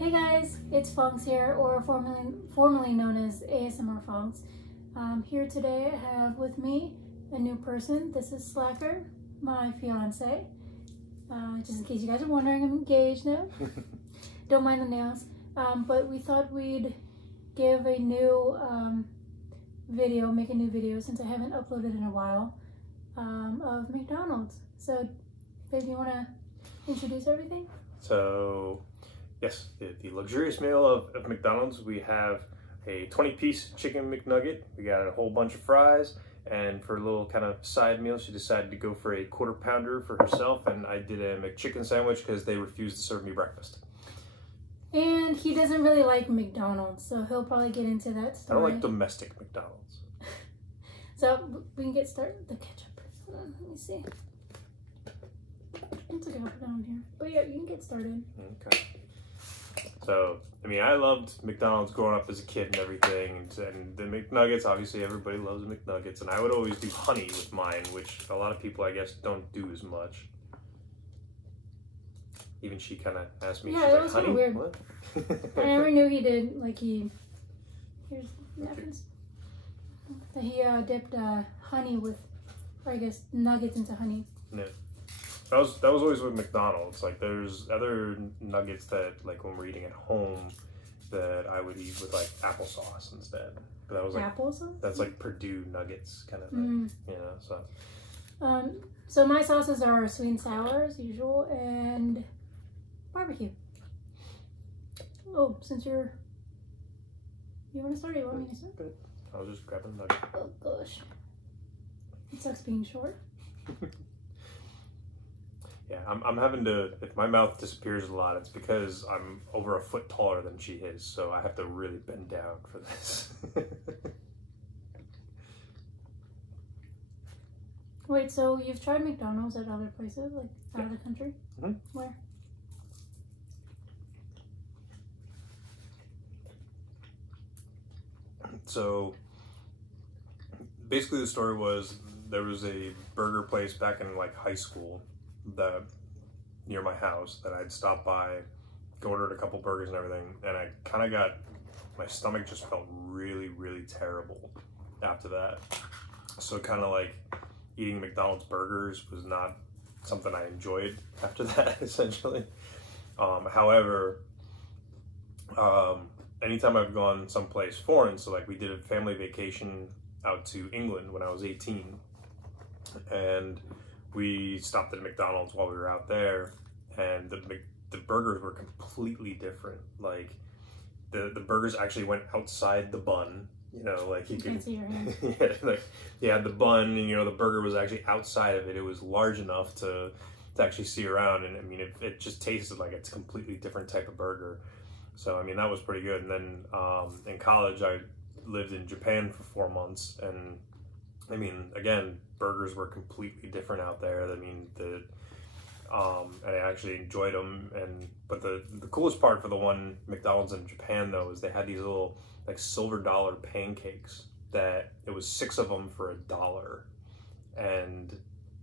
Hey guys, it's Fonx here, or formerly known as ASMR Fonx. Here today I have with me a new person. This is Slacker, my fiance. Just in case you guys are wondering, I'm engaged now. Don't mind the nails. But we thought we'd give a new make a new video since I haven't uploaded in a while of McDonald's. So, babe, you want to introduce everything? So, yes, the luxurious meal of McDonald's. We have a 20-piece chicken McNugget. We got a whole bunch of fries, and for a little kind of side meal, she decided to go for a quarter pounder for herself, and I did a McChicken sandwich because they refused to serve me breakfast. And he doesn't really like McDonald's, so he'll probably get into that story. I don't like domestic McDonald's. So we can get started. The ketchup. Hold on, let me see. It's okay, I'll put it down here. But yeah, you can get started. Okay. So, I mean, I loved McDonald's growing up as a kid and everything, and the McNuggets, obviously everybody loves McNuggets, and I would always do honey with mine, which a lot of people, I guess, don't do as much. Even she kind of asked me, yeah, she's that like, was honey? kind of weird. What? I never knew he did, like here's napkins. That he dipped honey with, or I guess, nuggets into honey. Yeah. That was always with McDonald's. Like, there's other nuggets that, like, when we're eating at home, that I would eat with, like, applesauce instead. But that was like applesauce? That's like Purdue nuggets kind of thing, you know. So. So my sauces are sweet and sour as usual, and barbecue. Oh, since you want to start, or you want me to start? Good. I'll just grab a nugget. Oh gosh, it sucks being short. Yeah, I'm having to, if my mouth disappears a lot, it's because I'm over a foot taller than she is, so I have to really bend down for this. Wait, so you've tried McDonald's at other places, like out of the country? Mm-hmm. Where? So, basically the story was, there was a burger place back in like high school that near my house that I'd stop by, ordered a couple burgers and everything, and I kind of got, my stomach just felt really, really terrible after that. So kind of like eating McDonald's burgers was not something I enjoyed after that, essentially. However, anytime I've gone someplace foreign, so like we did a family vacation out to England when I was 18, and we stopped at McDonald's while we were out there, and the burgers were completely different. Like the burgers actually went outside the bun, you know, like you can see your hand. Yeah, like you had the bun, and you know the burger was actually outside of it. It was large enough to actually see around, and I mean it just tasted like it's a completely different type of burger. So I mean that was pretty good. And then in college I lived in Japan for 4 months, and I mean, again, burgers were completely different out there. I mean, and I actually enjoyed them. But the coolest part for the one McDonald's in Japan though is they had these little like silver dollar pancakes that it was 6 of them for $1, and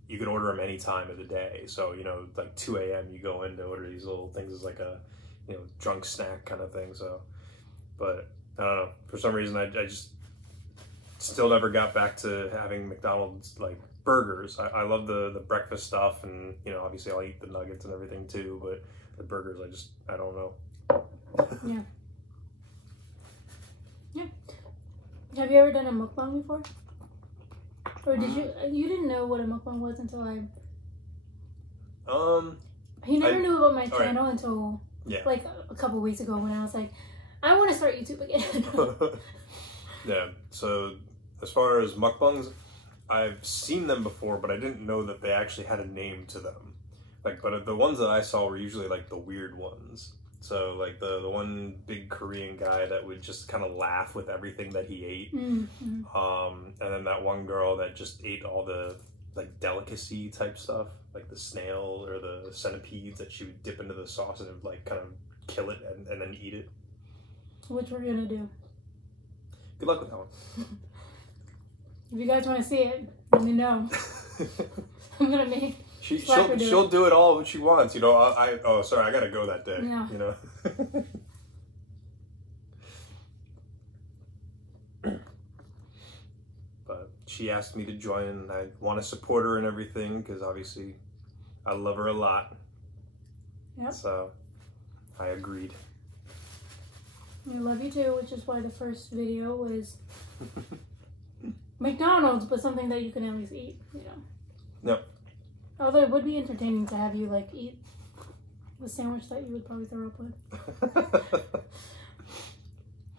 you could order them any time of the day. So you know, like 2 a.m. you go in to order these little things as like a, you know, drunk snack kind of thing. So, but I don't know, for some reason I just still never got back to having McDonald's like burgers. I love the breakfast stuff, and you know, obviously I'll eat the nuggets and everything too, but the burgers I don't know. Yeah. Yeah. Have you ever done a mukbang before? Or did you didn't know what a mukbang was until he never knew about my channel until like a couple weeks ago when I was like, I want to start YouTube again. Yeah, so as far as mukbangs, I've seen them before, but I didn't know that they actually had a name to them. Like, but the ones that I saw were usually like the weird ones. So like the one big Korean guy that would just kind of laugh with everything that he ate. Mm-hmm. And then that one girl that just ate all the like delicacy type stuff, like the snail or the centipedes that she would dip into the sauce and like kind of kill it and then eat it. Which we're gonna do. Good luck with that one. If you guys want to see it, let me know. I'm gonna make she'll do it all what she wants. You know, oh sorry, I gotta go that day. Yeah. You know. But she asked me to join, and I want to support her and everything because obviously I love her a lot. Yep. So I agreed. We love you too, which is why the first video was McDonald's, but something that you can at least eat, you know. Yep. Although it would be entertaining to have you like eat the sandwich that you would probably throw up with.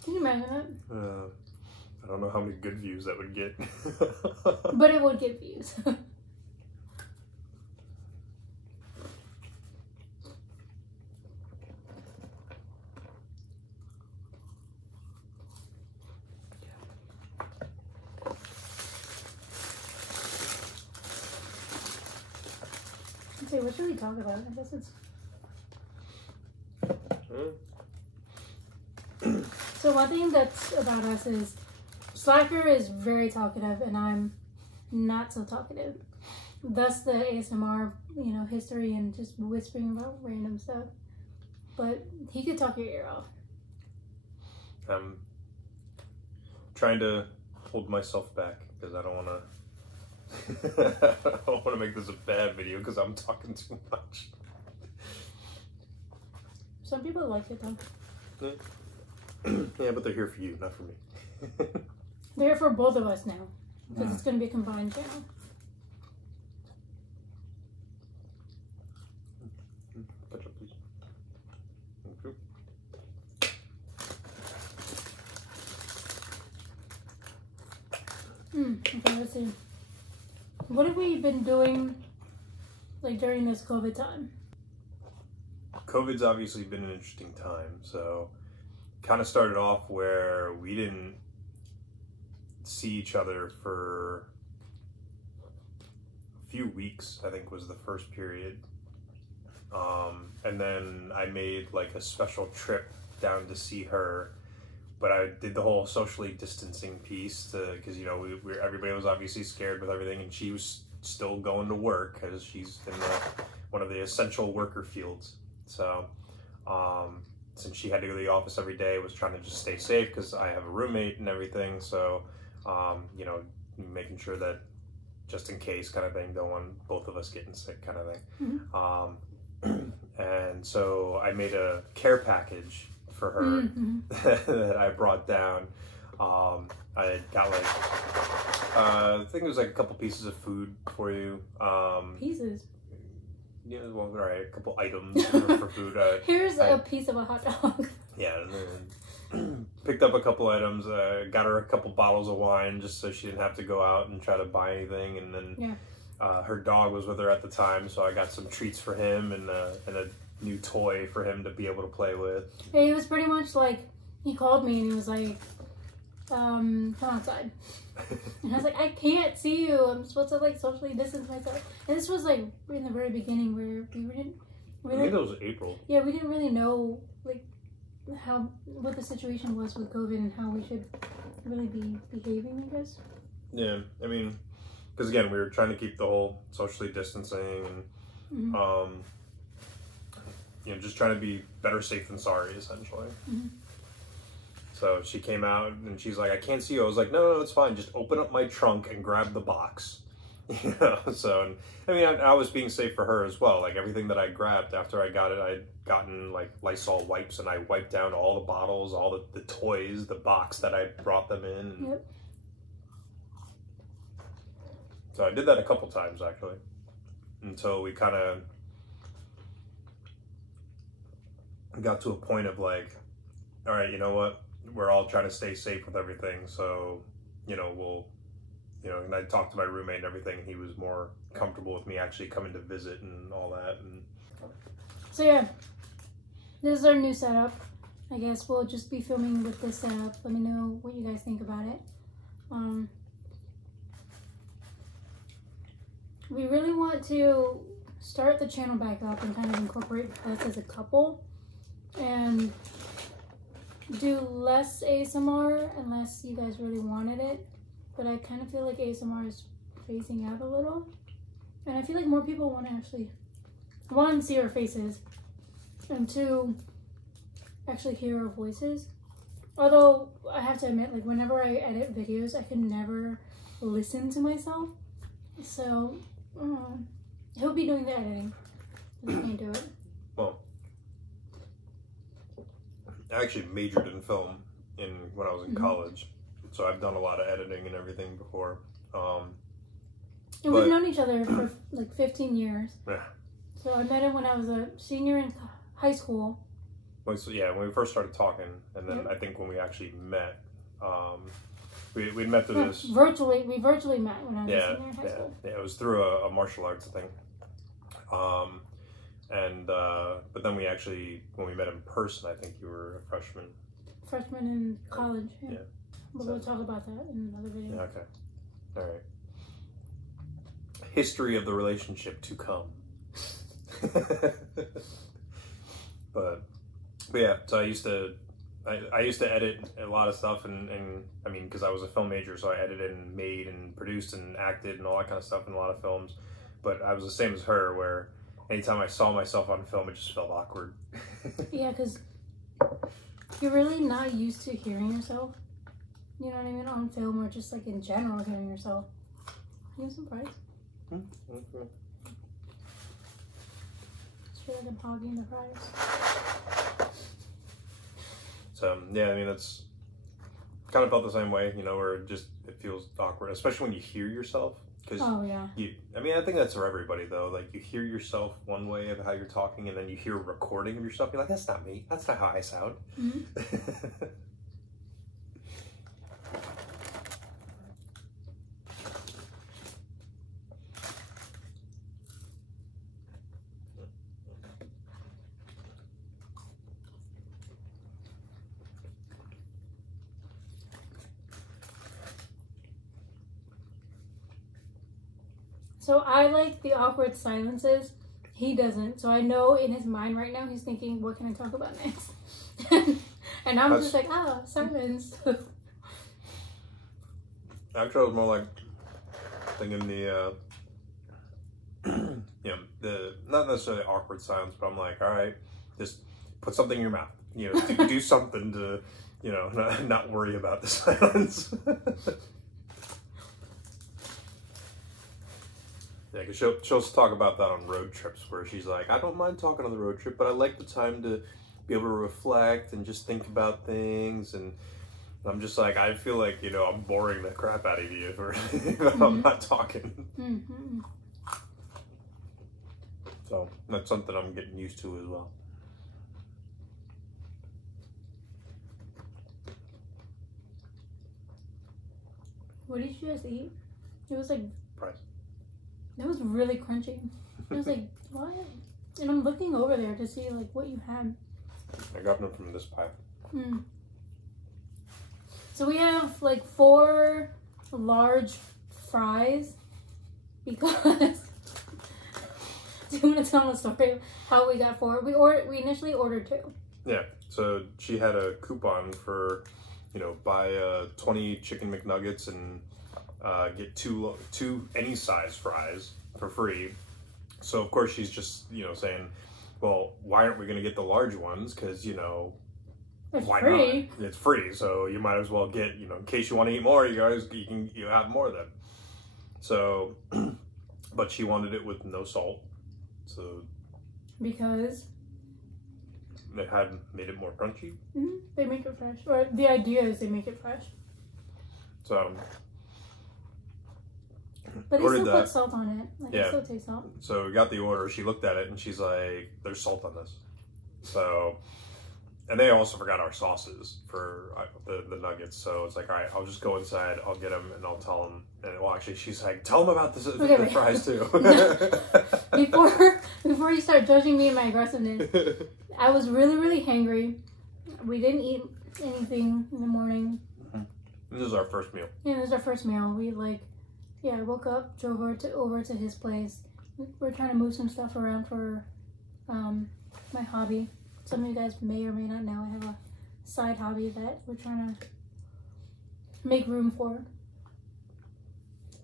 Can you imagine that? I don't know how many good views that would get. But it would get views. Okay, what should we talk about? I guess it's... So one thing that's about us is Slacker is very talkative and I'm not so talkative. Thus the ASMR, you know, history and just whispering about random stuff. But he could talk your ear off. I'm trying to hold myself back because I don't want to I don't want to make this a bad video because I'm talking too much. Some people like it though. Yeah, but they're here for you, not for me. They're here for both of us now because it's going to be a combined channel. Ketchup, please. Okay, let's see. What have we been doing like during this COVID time? COVID's obviously been an interesting time, so kind of started off where we didn't see each other for a few weeks, I think was the first period. And then I made like a special trip down to see her, but I did the whole socially distancing piece because, you know, everybody was obviously scared with everything, and she was still going to work because she's in one of the essential worker fields. So since she had to go to the office every day, was trying to just stay safe because I have a roommate and everything. So, you know, making sure that just in case kind of thing, don't want both of us getting sick kind of thing. And so I made a care package for her that I brought down. I got like, I think it was like a couple pieces of food for you. Pieces? Yeah, well, all right, a couple items for food. Here's a piece of a hot dog. Yeah, and then picked up a couple items, got her a couple bottles of wine just so she didn't have to go out and try to buy anything. And then her dog was with her at the time, so I got some treats for him and a new toy for him to be able to play with. Yeah, he was pretty much like, he called me and he was like, come outside. And I was like, I can't see you. I'm supposed to like socially distance myself. And this was like in the very beginning where we didn't really, I think it was April. Yeah, we didn't really know like what the situation was with COVID and how we should really be behaving, I guess. Yeah, I mean, because again, we were trying to keep the whole socially distancing and you know, just trying to be better safe than sorry, essentially. So she came out and she's like, I can't see you. I was like, no, it's fine. Just open up my trunk and grab the box. You know, so, I mean, I was being safe for her as well. Like everything that I grabbed after I got it, I'd gotten like Lysol wipes and I wiped down all the bottles, all the toys, the box that I brought them in. And so I did that a couple times actually, until we kind of got to a point of like, all right, you know what? We're all trying to stay safe with everything. So, you know, and I talked to my roommate and everything. He was more comfortable with me actually coming to visit and all that. And so yeah, this is our new setup. I guess we'll just be filming with this setup. Let me know what you guys think about it. We really want to start the channel back up and kind of incorporate us as a couple and do less ASMR unless you guys really wanted it. But I kind of feel like ASMR is phasing out a little. And I feel like more people want to actually, one, see our faces, and two, actually hear our voices. Although, I have to admit, like, whenever I edit videos, I can never listen to myself. So, he'll be doing the editing. I can't do it. Well, I actually majored in film when I was in college. So I've done a lot of editing and everything before. And we've known each other for like 15 years. Yeah. So I met him when I was a senior in high school. So yeah, when we first started talking, and then I think when we actually met, we'd met through this... We virtually met when I was a senior in high school. Yeah, it was through a martial arts thing. But then we actually, when we met in person, I think you were a freshman. Freshman in college, yeah. But So, we'll talk about that in another video. Yeah, okay. All right. History of the relationship to come. but yeah, so I used to edit a lot of stuff, and I mean, because I was a film major, so I edited and made and produced and acted and all that kind of stuff in a lot of films. But I was the same as her, where anytime I saw myself on film, it just felt awkward. Yeah, because you're really not used to hearing yourself. You know what I mean? On film, or just like in general, hearing yourself. You have some fries? Okay. Just feel like I'm hogging the fries. So yeah, I mean, that's kind of felt the same way, you know, where it feels awkward, especially when you hear yourself. Cause oh yeah. I mean, I think that's for everybody though. Like, you hear yourself one way of how you're talking, and then you hear a recording of yourself. You're like, that's not me. That's not how I sound. Mm-hmm. So I like the awkward silences. He doesn't. So I know in his mind right now he's thinking, what can I talk about next? And I'm just like, silence. Actually, I was more like thinking not necessarily awkward silence, but I'm like, all right, just put something in your mouth. You know, do something to, you know, not worry about the silence. Yeah, because she'll talk about that on road trips, where she's like, I don't mind talking on the road trip, but I like the time to be able to reflect and just think about things. And I'm just like, I feel like, you know, I'm boring the crap out of you if I'm not talking. Mm-hmm. So that's something I'm getting used to as well. What did you guys eat? It was like... Fries. That was really crunchy. I was like, what? And I'm looking over there to see like what you had. I got them from this pie. Mm. So we have like 4 large fries because... Do you want to tell the story of how we got 4? We initially ordered 2. Yeah, so she had a coupon for, you know, buy 20 chicken McNuggets and get two any size fries for free. So of course she's just, you know, saying, well, why aren't we going to get the large ones? Because, you know, why free. not? It's free, so you might as well get, you know, in case you want to eat more, you have more of them. So, but she wanted it with no salt. So because they had made it more crunchy. Mm-hmm. They make it fresh, or the idea is they make it fresh. So, but they still put salt on it. Like, yeah. It still tastes salt. So we got the order. She looked at it and she's like, "There's salt on this." So, and they also forgot our sauces for the nuggets. So it's like, all right, I'll just go inside. I'll get them and I'll tell them. And well, actually, she's like, "Tell them about the fries too." Before you start judging me and my aggressiveness, I was really hangry. We didn't eat anything in the morning. This is our first meal. Yeah, this is our first meal. We I woke up, drove over to his place. We're trying to move some stuff around for my hobby. Some of you guys may or may not know I have a side hobby that we're trying to make room for.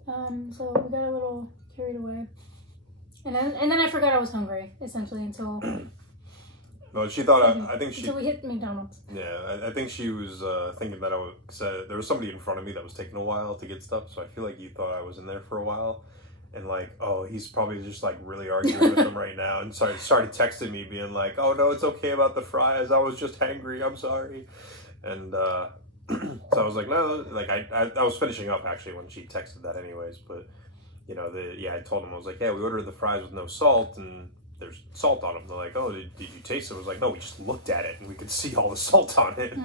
So we got a little carried away. And then I forgot I was hungry, essentially, until... Well, she thought, I think she... Until we hit McDonald's. Yeah, I think she was thinking that there was somebody in front of me that was taking a while to get stuff, so I feel like you thought I was in there for a while. And like, oh, he's probably just like really arguing with them right now. And started texting me being like, oh no, it's okay about the fries. I was just hangry. I'm sorry. And so I was like, no, like I was finishing up actually when she texted that anyways. But you know, I told him, I was like, yeah, we ordered the fries with no salt and there's salt on them. They're like, oh, did you taste it? I was like, no, we just looked at it and we could see all the salt on it.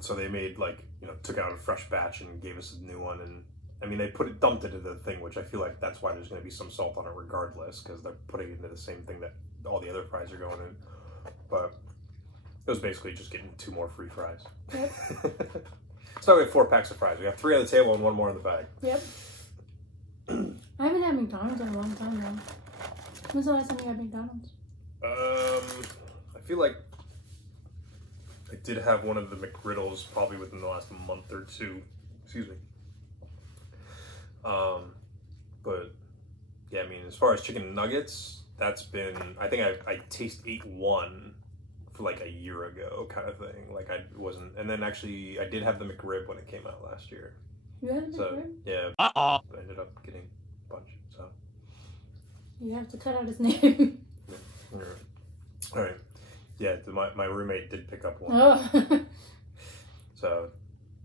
So they made like, you know, took out a fresh batch and gave us a new one. And I mean, they dumped it into the thing, which I feel like that's why there's going to be some salt on it regardless, because they're putting it into the same thing that all the other fries are going in. But it was basically just getting 2 more free fries. Yep. So we have 4 packs of fries. We have 3 on the table and 1 more in the bag. Yep. I haven't had McDonald's in a long time now. When's the last time you had McDonald's? I feel like I did have one of the McGriddles probably within the last month or 2. Excuse me. But yeah, I mean, as far as chicken nuggets, that's been, I think I ate one for like a year ago kind of thing. Like I wasn't, and then actually I did have the McRib when it came out last year. You had a McRib? Yeah. I ended up getting a bunch, so. You have to cut out his name. Yeah. All right. Yeah, my roommate did pick up one. Oh. So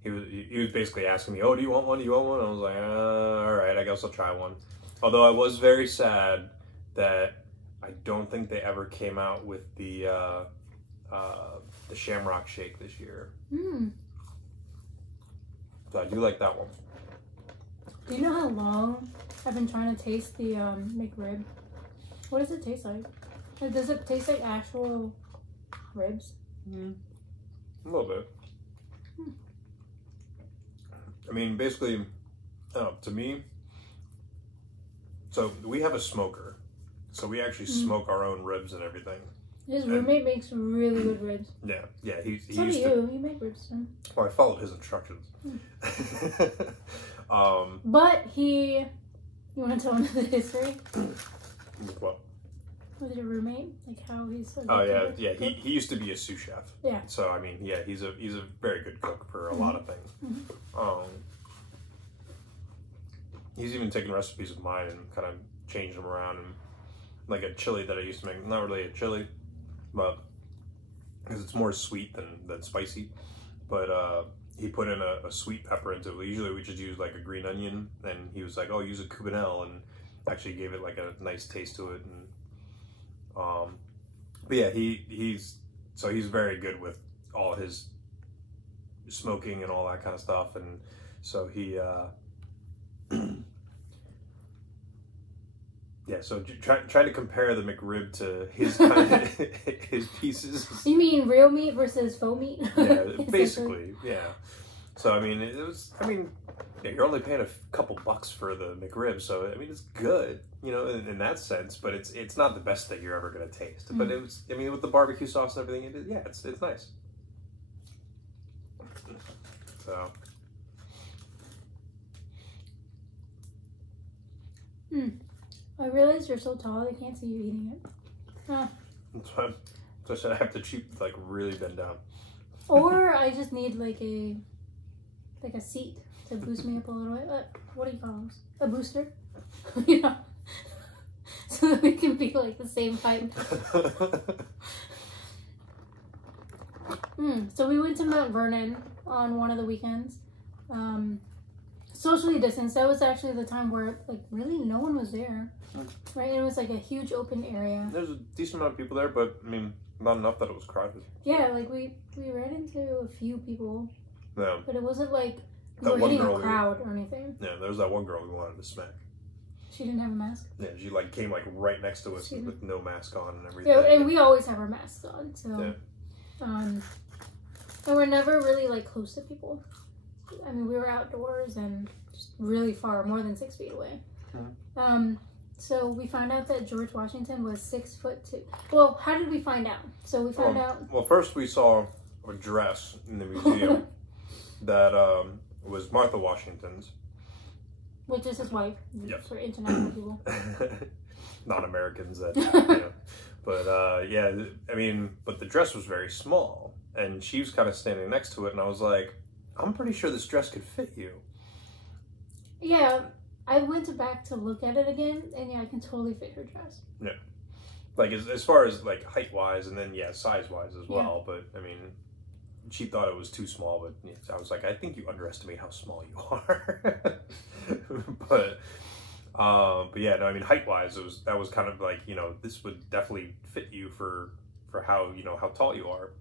he was basically asking me, oh, do you want one? Do you want one? I was like, all right, I guess I'll try one. Although I was very sad that I don't think they ever came out with the Shamrock Shake this year. So I do like that one. Do you know how long I've been trying to taste the McRib? What does it taste like? Does it taste like actual ribs? A little bit. I mean, basically, to me, so we have a smoker. So we actually smoke our own ribs and everything. His roommate makes really good ribs. Yeah, yeah. He so used do you. You make ribs too. Well, I followed his instructions. But you want to tell him the history? With what? With your roommate, like how he's. Oh yeah. He used to be a sous chef. Yeah. So I mean, yeah, he's a very good cook for a lot of things. He's even taken recipes of mine and kind of changed them around, and like a chili that I used to make, not really a chili, but because it's more sweet than spicy, but he put in a sweet pepper into it. Usually we just use like a green onion, and he was like, oh, use a cubanelle, and actually gave it like a nice taste to it. And but yeah, he's very good with all his smoking and all that kind of stuff, and so he yeah, so trying to compare the McRib to his kind of his pieces. You mean real meat versus faux meat? Yeah, basically, yeah. So I mean, yeah, you're only paying a couple bucks for the McRib, so I mean, it's good, you know, in that sense. But it's not the best that you're ever gonna taste. But it was, I mean, with the barbecue sauce and everything, it's nice. So. I realize you're so tall, I can't see you eating it. So I said I have to like really bend down. Or I just need like a seat to boost me up a little bit. What do you call those? A booster? You know? So that we can be like the same height. So we went to Mount Vernon on one of the weekends. Socially distanced. That was actually the time where like really no one was there. Right? It was like a huge open area. There's a decent amount of people there, but I mean, not enough that it was crowded. Yeah, like we ran into a few people. Yeah. But it wasn't like we were hitting a crowd or anything. Yeah, there was that one girl we wanted to smack. She didn't have a mask? Yeah, she like came like right next to us with no mask on and everything. Yeah, and we always have our masks on, so yeah. And we're never really like close to people. I mean, we were outdoors and just really far, more than 6 feet away. So we found out that George Washington was 6'2". Well, how did we find out? So we found out. Well, first we saw a dress in the museum that was Martha Washington's, which is his wife. Yep. For international people. Non-Americans that, you know. But, yeah, I mean, but the dress was very small. And she was kind of standing next to it, and I was like, I'm pretty sure this dress could fit you. Yeah, I went back to look at it again, and yeah, I can totally fit her dress. Yeah. Like, as far as, like, height-wise, and then, yeah, size-wise as well. Yeah. But, I mean, she thought it was too small, but yeah, I was like, I think you underestimate how small you are. But yeah, no, I mean, height-wise, that was kind of like, you know, this would definitely fit you for how, you know, how tall you are.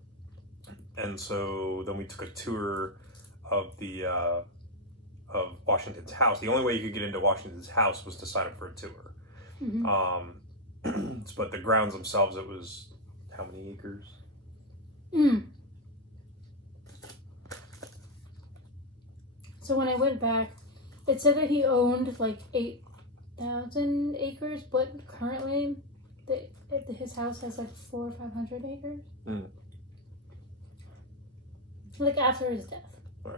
And so then we took a tour of of Washington's house. The only way you could get into Washington's house was to sign up for a tour. Mm-hmm. But the grounds themselves, it was how many acres? So when I went back, it said that he owned like 8,000 acres, but currently his house has like 400 or 500 acres. Like after his death. Right.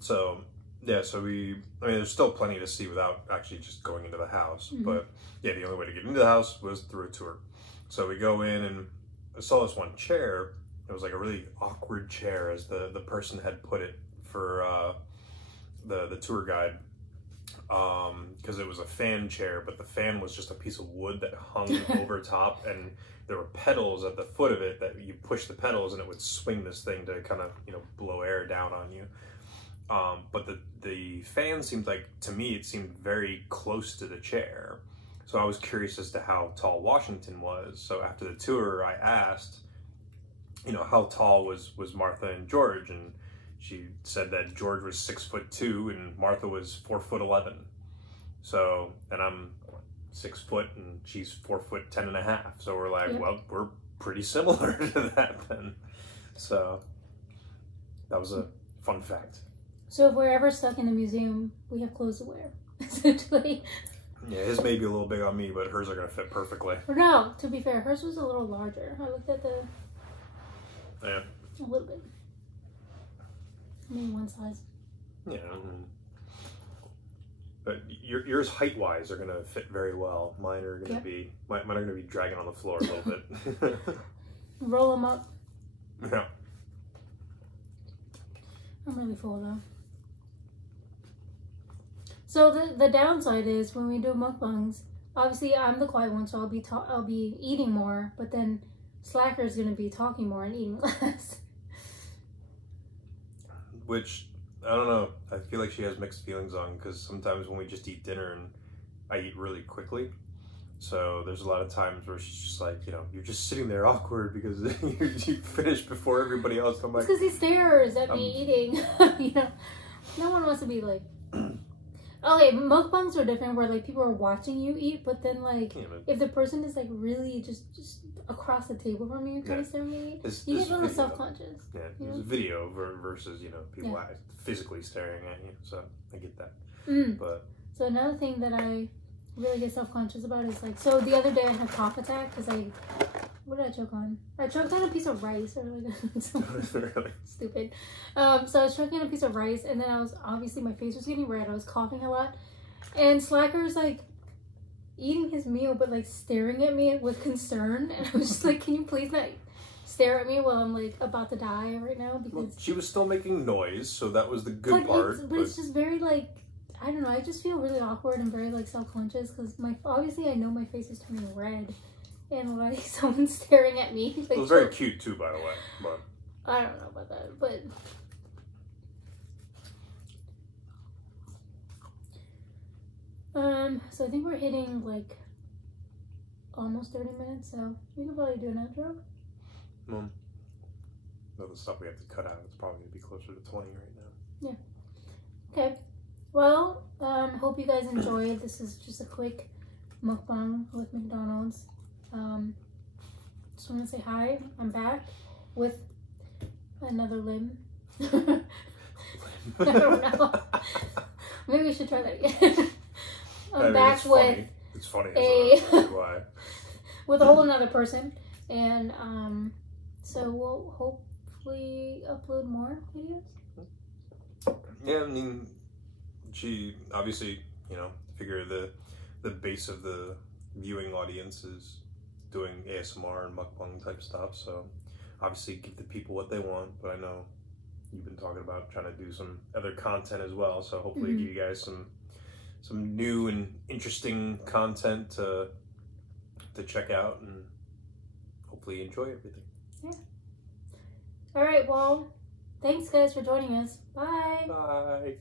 So, yeah, I mean, there's still plenty to see without actually just going into the house. Mm-hmm. But, yeah, the only way to get into the house was through a tour. So we go in, and I saw this one chair. It was like a really awkward chair, as the person had put it for the tour guide. Because it was a fan chair, but the fan was just a piece of wood that hung over top, and there were pedals at the foot of it that you push the pedals and it would swing this thing to kind of, you know, blow air down on you. But the fan seemed like, to me, it seemed very close to the chair. So I was curious as to how tall Washington was. So after the tour, I asked, you know, how tall was Martha and George? And she said that George was 6'2" and Martha was 4'11". So, and I'm 6 foot and she's 4'10.5". So we're like, well, we're pretty similar to that then. So that was a fun fact. So if we're ever stuck in the museum, we have clothes to wear, essentially. Yeah, his may be a little big on me, but hers are going to fit perfectly. Or no, to be fair, hers was a little larger. I looked at yeah. A little bit. Maybe one size. Yeah. But yours height-wise are going to fit very well. Mine are going to be mine are going to be dragging on the floor a little bit. Roll them up. Yeah. I'm really full though. So the downside is when we do mukbangs, obviously I'm the quiet one, so I'll be eating more, but then Slacker is going to be talking more and eating less. Which, I don't know, I feel like she has mixed feelings on, because sometimes when we just eat dinner and I eat really quickly, so there's a lot of times where she's just like, you know, you're just sitting there awkward because you finished before everybody else. I'm like, it's because he stares at me eating. You know, no one wants to be like, okay, mukbangs are different where like people are watching you eat, but then like if the person is like really just across the table from you kind of staring at you, you get a little self-conscious. Yeah, there's a video versus, you know, people physically staring at you, so I get that. But so another thing that I really get self-conscious about is like, so the other day I had a cough attack because what did I choke on? I choked on a piece of rice. Really stupid. So I was choking on a piece of rice, and then obviously my face was getting red. I was coughing a lot, and Slacker's like eating his meal, but like staring at me with concern, and I was just like, can you please not stare at me while I'm like about to die right now? Because she was still making noise, so that was the good part. But it's just very like, I don't know, I just feel really awkward and very like self-conscious because obviously I know my face is turning red, and like someone's staring at me. Like, it was very cute too, by the way. But I don't know about that, but so I think we're hitting like almost 30 minutes, so we can probably do an outro. No, the stuff we have to cut out, it's probably gonna be closer to 20 right now. Yeah. Okay. Well, hope you guys enjoyed. This is just a quick mukbang with McDonald's. Just want to say hi. I'm back with another limb. I don't know. Maybe we should try that again. I'm back with it's funny with a whole another person, and So we'll hopefully upload more videos. Yeah, I mean, she obviously, you know, figure the base of the viewing audience is doing ASMR and mukbang type stuff. So obviously give the people what they want. But I know you've been talking about trying to do some other content as well. So hopefully give you guys some new and interesting content to check out and hopefully enjoy everything. Yeah. All right. Well, thanks guys for joining us. Bye. Bye.